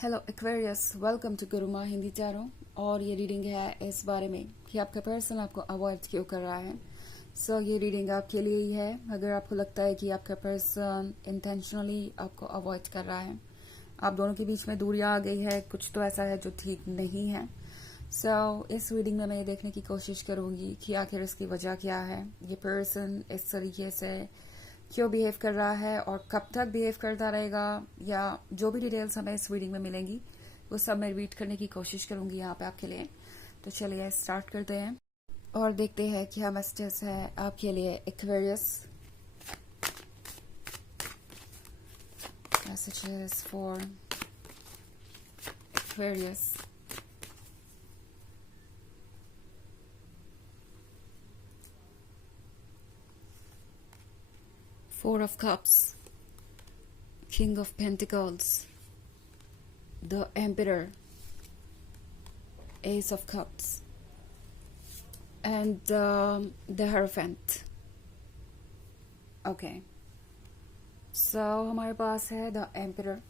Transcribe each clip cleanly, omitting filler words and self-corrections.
Hello Aquarius, welcome to Gurumaa Hindi tarot. और ये reading है इस बारे में कि आपका पर्सन आपको अवॉइड क्यों कर रहा है। ये रीडिंग आपके लिए ही है। अगर आपको लगता है कि आपका पर्सन इंटेंशनली आपको अवॉइड कर रहा है, आप दोनों के बीच में दूरियां आ गई है, कुछ तो ऐसा है जो ठीक नहीं है। इस रीडिंग में मैं ये देखने की कोशिश करूंगी कि आखिर इसकी वजह क्या है, ये पर्सन इस तरीके से क्यों बिहेव कर रहा है और कब तक बिहेव करता रहेगा, या जो भी डिटेल्स हमें इस रीडिंग में मिलेंगी वो सब मैं रीड करने की कोशिश करूंगी यहाँ पे आपके लिए। तो चलिए स्टार्ट करते हैं और देखते हैं क्या मैसेजेस है आपके लिए Aquarius. Messages for Aquarius. Four of Cups, King of Pentacles, the Emperor, Ace of Cups, and the Hierophant. Okay. हमारे पास है द एम्परर।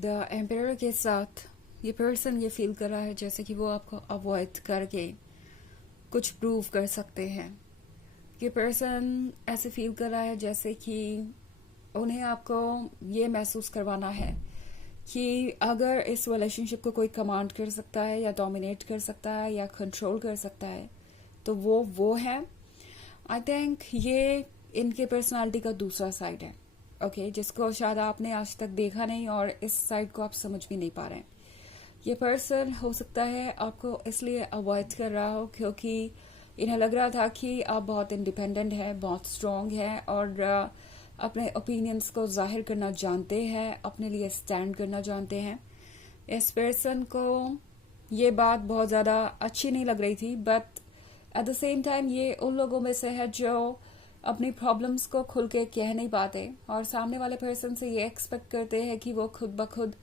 द एम्परर के साथ ये पर्सन ये फील कर रहा है जैसे कि वो आपको अवॉइड करके कुछ प्रूव कर सकते हैं। ये पर्सन ऐसे फील कर रहा है जैसे कि उन्हें आपको ये महसूस करवाना है कि अगर इस रिलेशनशिप को कोई कमांड कर सकता है या डोमिनेट कर सकता है या कंट्रोल कर सकता है तो वो है। आई थिंक ये इनके पर्सनालिटी का दूसरा साइड है, ओके, जिसको शायद आपने आज तक देखा नहीं और इस साइड को आप समझ भी नहीं पा रहे हैं। ये पर्सन हो सकता है आपको इसलिए अवॉइड कर रहा हो क्योंकि इन्हें लग रहा था कि आप बहुत इंडिपेंडेंट हैं, बहुत स्ट्रांग हैं और अपने ओपिनियंस को जाहिर करना जानते हैं, अपने लिए स्टैंड करना जानते हैं। इस पर्सन को ये बात बहुत ज़्यादा अच्छी नहीं लग रही थी, but at the same time ये उन लोगों में से है जो अपनी प्रॉब्लम्स को खुल के कह नहीं पाते और सामने वाले पर्सन से ये एक्सपेक्ट करते हैं कि वो खुद ब खुद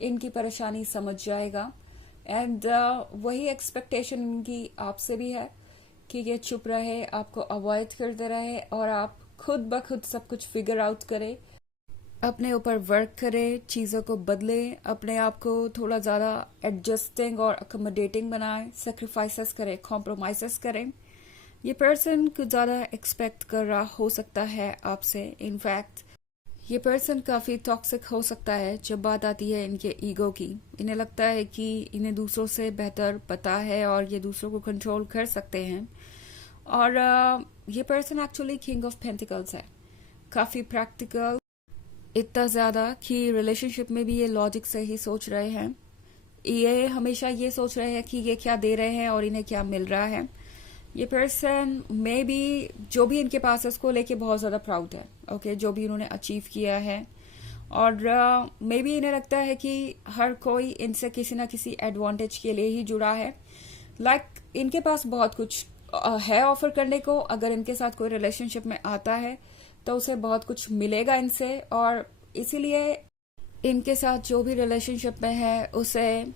इनकी परेशानी समझ जाएगा। एंड वही एक्सपेक्टेशन इनकी आपसे भी है कि ये चुप रहे, आपको अवॉइड करते रहे और आप खुद ब खुद सब कुछ फिगर आउट करें, अपने ऊपर वर्क करें, चीज़ों को बदले, अपने आप को थोड़ा ज़्यादा एडजस्टिंग और अकोमोडेटिंग बनाएं, सेक्रीफाइसेस करें, कॉम्प्रोमाइजेस करें। ये पर्सन कुछ ज़्यादा एक्सपेक्ट कर रहा हो सकता है आपसे। इनफैक्ट ये पर्सन काफ़ी टॉक्सिक हो सकता है जब बात आती है इनके ईगो की। इन्हें लगता है कि इन्हें दूसरों से बेहतर पता है और ये दूसरों को कंट्रोल कर सकते हैं। और ये person actually king of pentacles है, काफ़ी प्रैक्टिकल, इतना ज़्यादा कि रिलेशनशिप में भी ये लॉजिक से ही सोच रहे हैं। ये हमेशा ये सोच रहे हैं कि ये क्या दे रहे हैं और इन्हें क्या मिल रहा है। ये पर्सन में भी जो भी इनके पास है उसको लेके बहुत ज़्यादा प्राउड है, ओके, जो भी इन्होंने अचीव किया है। और मे भी इन्हें लगता है कि हर कोई इनसे किसी ना किसी एडवांटेज के लिए ही जुड़ा है। इनके पास बहुत कुछ है ऑफर करने को। अगर इनके साथ कोई रिलेशनशिप में आता है तो उसे बहुत कुछ मिलेगा इनसे, और इसीलिए इनके साथ जो भी रिलेशनशिप में है उसे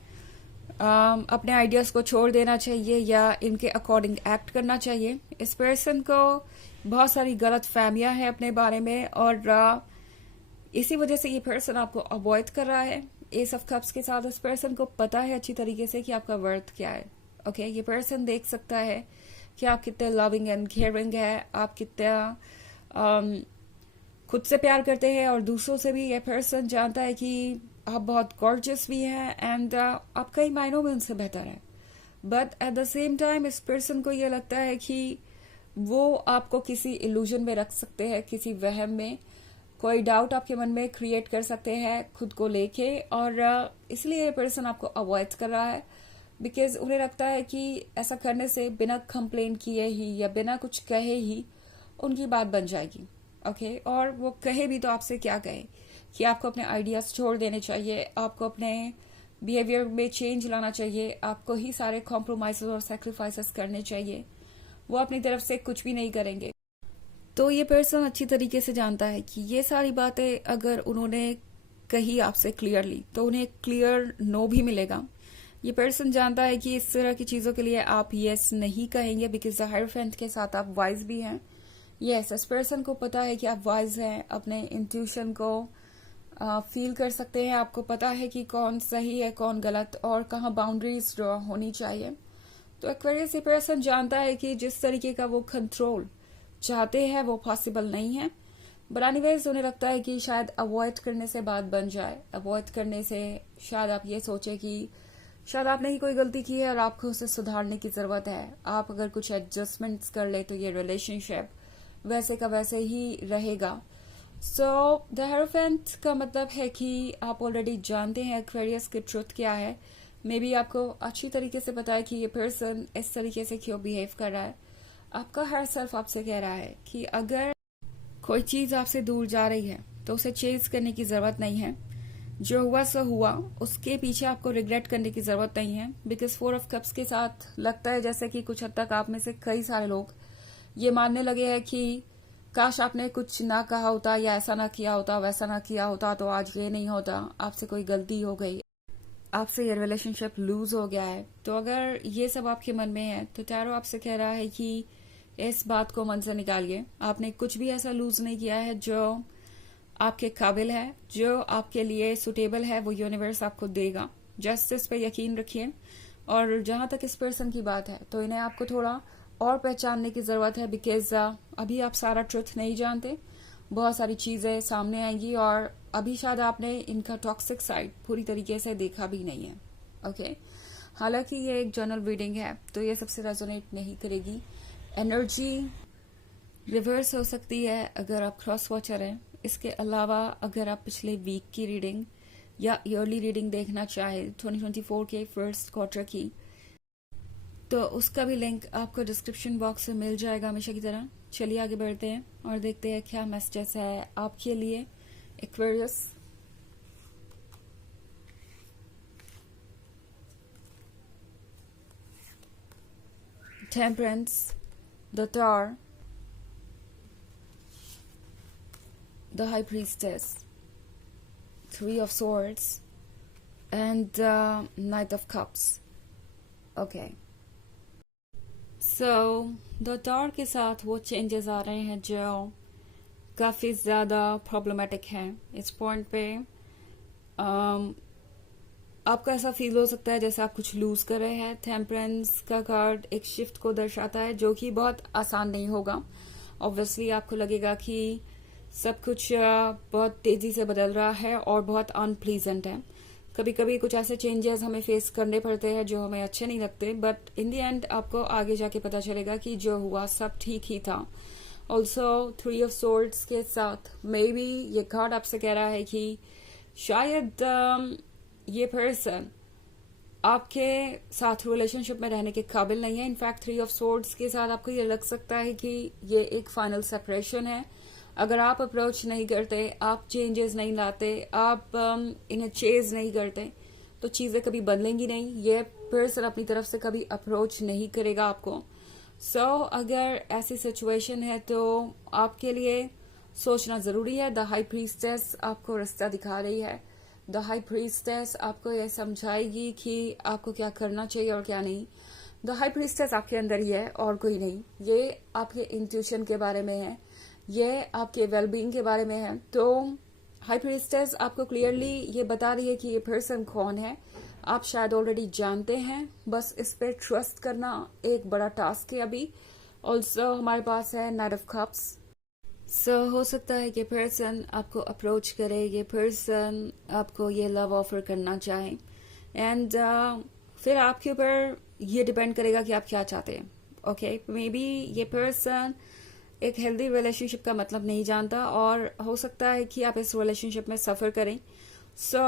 अपने आइडियाज को छोड़ देना चाहिए या इनके अकॉर्डिंग एक्ट करना चाहिए। इस पर्सन को बहुत सारी गलत फहमियां हैं अपने बारे में और इसी वजह से ये पर्सन आपको अवॉइड कर रहा है। एस ऑफ कप्स के साथ इस पर्सन को पता है अच्छी तरीके से कि आपका वर्थ क्या है, ओके। ये पर्सन देख सकता है कि आप कितने लविंग एंड केयरिंग है, आप कितना खुद से प्यार करते हैं और दूसरों से भी। ये पर्सन जानता है कि आप बहुत गॉर्जियस भी हैं एंड आप कई मायनों में उनसे बेहतर है। But at the same time इस पर्सन को ये लगता है कि वो आपको किसी इल्यूजन में रख सकते हैं, किसी वहम में, कोई डाउट आपके मन में क्रिएट कर सकते हैं खुद को लेके, और इसलिए ये पर्सन आपको अवॉइड कर रहा है बिकॉज उन्हें लगता है कि ऐसा करने से बिना कंप्लेन किए ही या बिना कुछ कहे ही उनकी बात बन जाएगी, ओके। और वो कहे भी तो आपसे क्या कहे कि आपको अपने आइडियाज छोड़ देने चाहिए, आपको अपने बिहेवियर में चेंज लाना चाहिए, आपको ही सारे कॉम्प्रोमाइजेस और सेक्रीफाइसेस करने चाहिए। वो अपनी तरफ से कुछ भी नहीं करेंगे। तो ये पर्सन अच्छी तरीके से जानता है कि ये सारी बातें अगर उन्होंने कही आपसे क्लियरली तो उन्हें क्लियर नो भी मिलेगा। ये पर्सन जानता है कि इस तरह की चीज़ों के लिए आप यस नहीं कहेंगे बिकॉज द हायरफेंट के साथ आप वाइज भी हैं। यस, इस पर्सन को पता है कि आप वाइज हैं, अपने इंट्यूशन को फील कर सकते हैं, आपको पता है कि कौन सही है कौन गलत और कहाँ बाउंड्रीज ड्रॉ होनी चाहिए। तो एक्वेरियस ये पर्सन जानता है कि जिस तरीके का वो कंट्रोल चाहते हैं वो पॉसिबल नहीं है, बट एनीवेज उन्हें लगता है कि शायद अवॉइड करने से बात बन जाए। अवॉइड करने से शायद आप ये सोचे कि शायद आपने ही कोई गलती की है और आपको उसे सुधारने की जरूरत है। आप अगर कुछ एडजस्टमेंट्स कर ले तो ये रिलेशनशिप वैसे का वैसे ही रहेगा। सो द हेरोफेंट का मतलब है कि आप ऑलरेडी जानते हैं एक्वेरियस की ट्रुथ क्या है। मे बी आपको अच्छी तरीके से पता है कि ये पर्सन इस तरीके से क्यों बिहेव कर रहा है। आपका हर सेल्फ आपसे कह रहा है कि अगर कोई चीज आपसे दूर जा रही है तो उसे चेज करने की जरूरत नहीं है। जो हुआ सो हुआ, उसके पीछे आपको रिग्रेट करने की जरूरत नहीं है। बिकॉज 4 ऑफ कप्स के साथ लगता है जैसे कि कुछ हद तक आप में से कई सारे लोग ये मानने लगे हैं कि काश आपने कुछ ना कहा होता या ऐसा ना किया होता वैसा ना किया होता तो आज ये नहीं होता, आपसे कोई गलती हो गई, आपसे ये रिलेशनशिप लूज हो गया है। तो अगर ये सब आपके मन में है तो टैरो आपसे कह रहा है कि इस बात को मन से निकालिए। आपने कुछ भी ऐसा लूज नहीं किया है जो आपके काबिल है, जो आपके लिए सुटेबल है, वो यूनिवर्स आपको देगा। जस्टिस पे यकीन रखिए। और जहां तक इस पर्सन की बात है तो इन्हें आपको थोड़ा और पहचानने की जरूरत है। बिकॉज अभी आप सारा ट्रुथ नहीं जानते, बहुत सारी चीजें सामने आएंगी और अभी शायद आपने इनका टॉक्सिक साइड पूरी तरीके से देखा भी नहीं है। ओके, हालांकि ये एक जर्नल रीडिंग है तो ये सबसे रेजोनेट नहीं करेगी। एनर्जी रिवर्स हो सकती है अगर आप क्रॉस वॉचर हैं। इसके अलावा अगर आप पिछले वीक की रीडिंग या ईयरली रीडिंग देखना चाहे 2024 के फर्स्ट क्वार्टर की, तो उसका भी लिंक आपको डिस्क्रिप्शन बॉक्स में मिल जाएगा हमेशा की तरह। चलिए आगे बढ़ते हैं और देखते हैं क्या मैसेजेस है आपके लिए Aquarius. Temperance, the tower, the High Priestess, Three of Swords, and Knight of Cups. Okay. So, the Tower के साथ वो चेंजेस आ रहे हैं जो काफ़ी ज़्यादा प्रॉब्लमेटिक हैं। इस पॉइंट पे आपको ऐसा फील हो सकता है जैसे आप कुछ लूज कर रहे हैं। टेम्परेंस का कार्ड एक शिफ्ट को दर्शाता है जो कि बहुत आसान नहीं होगा। ऑब्वियसली आपको लगेगा कि सब कुछ बहुत तेजी से बदल रहा है और बहुत अनप्लीजेंट है। कभी कभी कुछ ऐसे चेंजेस हमें फेस करने पड़ते हैं जो हमें अच्छे नहीं लगते, बट इन द एंड आपको आगे जाके पता चलेगा कि जो हुआ सब ठीक ही था। ऑल्सो 3 ऑफ सोर्ड्स के साथ मे बी ये कार्ड आपसे कह रहा है कि शायद ये पर्सन आपके साथ रिलेशनशिप में रहने के काबिल नहीं है। इनफैक्ट 3 ऑफ सोर्ड्स के साथ आपको ये लग सकता है कि ये एक फाइनल सेपरेशन है। अगर आप अप्रोच नहीं करते, आप चेंजेस नहीं लाते, आप इन्हें चेज नहीं करते तो चीजें कभी बदलेंगी नहीं। ये पर्सन अपनी तरफ से कभी अप्रोच नहीं करेगा आपको। सो अगर ऐसी सिचुएशन है तो आपके लिए सोचना जरूरी है। द हाई प्रीस्टेस आपको रास्ता दिखा रही है। द हाई प्रीस्टेस आपको यह समझाएगी कि आपको क्या करना चाहिए और क्या नहीं। द हाई प्रीस्टेस आपके अंदर ही है और कोई नहीं। ये आपके इंट्यूशन के बारे में है, ये आपके वेलबींग के बारे में है। तो हाई प्रीस्टेस आपको क्लियरली ये बता रही है कि ये पर्सन कौन है। आप शायद ऑलरेडी जानते हैं, बस इस पे ट्रस्ट करना एक बड़ा टास्क है अभी। ऑल्सो हमारे पास है नाइट ऑफ कप्स। सो हो सकता है कि पर्सन आपको अप्रोच करे, ये पर्सन आपको ये लव ऑफर करना चाहे एंड फिर आपके ऊपर ये डिपेंड करेगा कि आप क्या चाहते हैं। ओके, मे बी ये पर्सन एक हेल्दी रिलेशनशिप का मतलब नहीं जानता और हो सकता है कि आप इस रिलेशनशिप में सफर करें। सो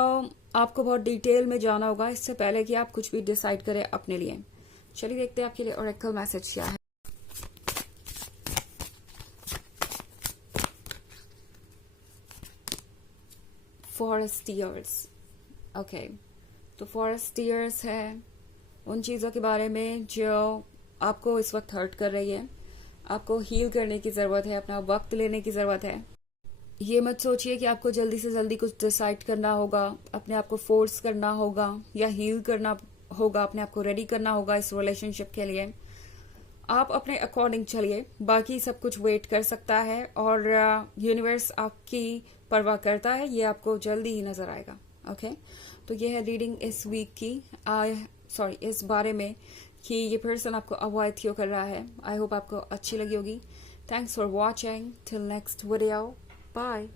आपको बहुत डिटेल में जाना होगा इससे पहले कि आप कुछ भी डिसाइड करें अपने लिए। चलिए देखते हैं आपके लिए ओरेकल मैसेज क्या है। फॉरेस्टियर्स। ओके, तो फॉरेस्टियर्स है उन चीजों के बारे में जो आपको इस वक्त हर्ट कर रही है। आपको हील करने की जरूरत है, अपना वक्त लेने की जरूरत है। ये मत सोचिए कि आपको जल्दी से जल्दी कुछ डिसाइड करना होगा, अपने आप को फोर्स करना होगा या हील करना होगा, अपने आप को रेडी करना होगा इस रिलेशनशिप के लिए। आप अपने अकॉर्डिंग चलिए, बाकी सब कुछ वेट कर सकता है, और यूनिवर्स आपकी परवाह करता है, ये आपको जल्दी ही नजर आएगा। ओके, तो ये है रीडिंग इस वीक की, इस बारे में कि ये पर्सन आपको अवॉइड क्यों कर रहा है। आई होप आपको अच्छी लगी होगी। Thanks for watching, till next video, bye.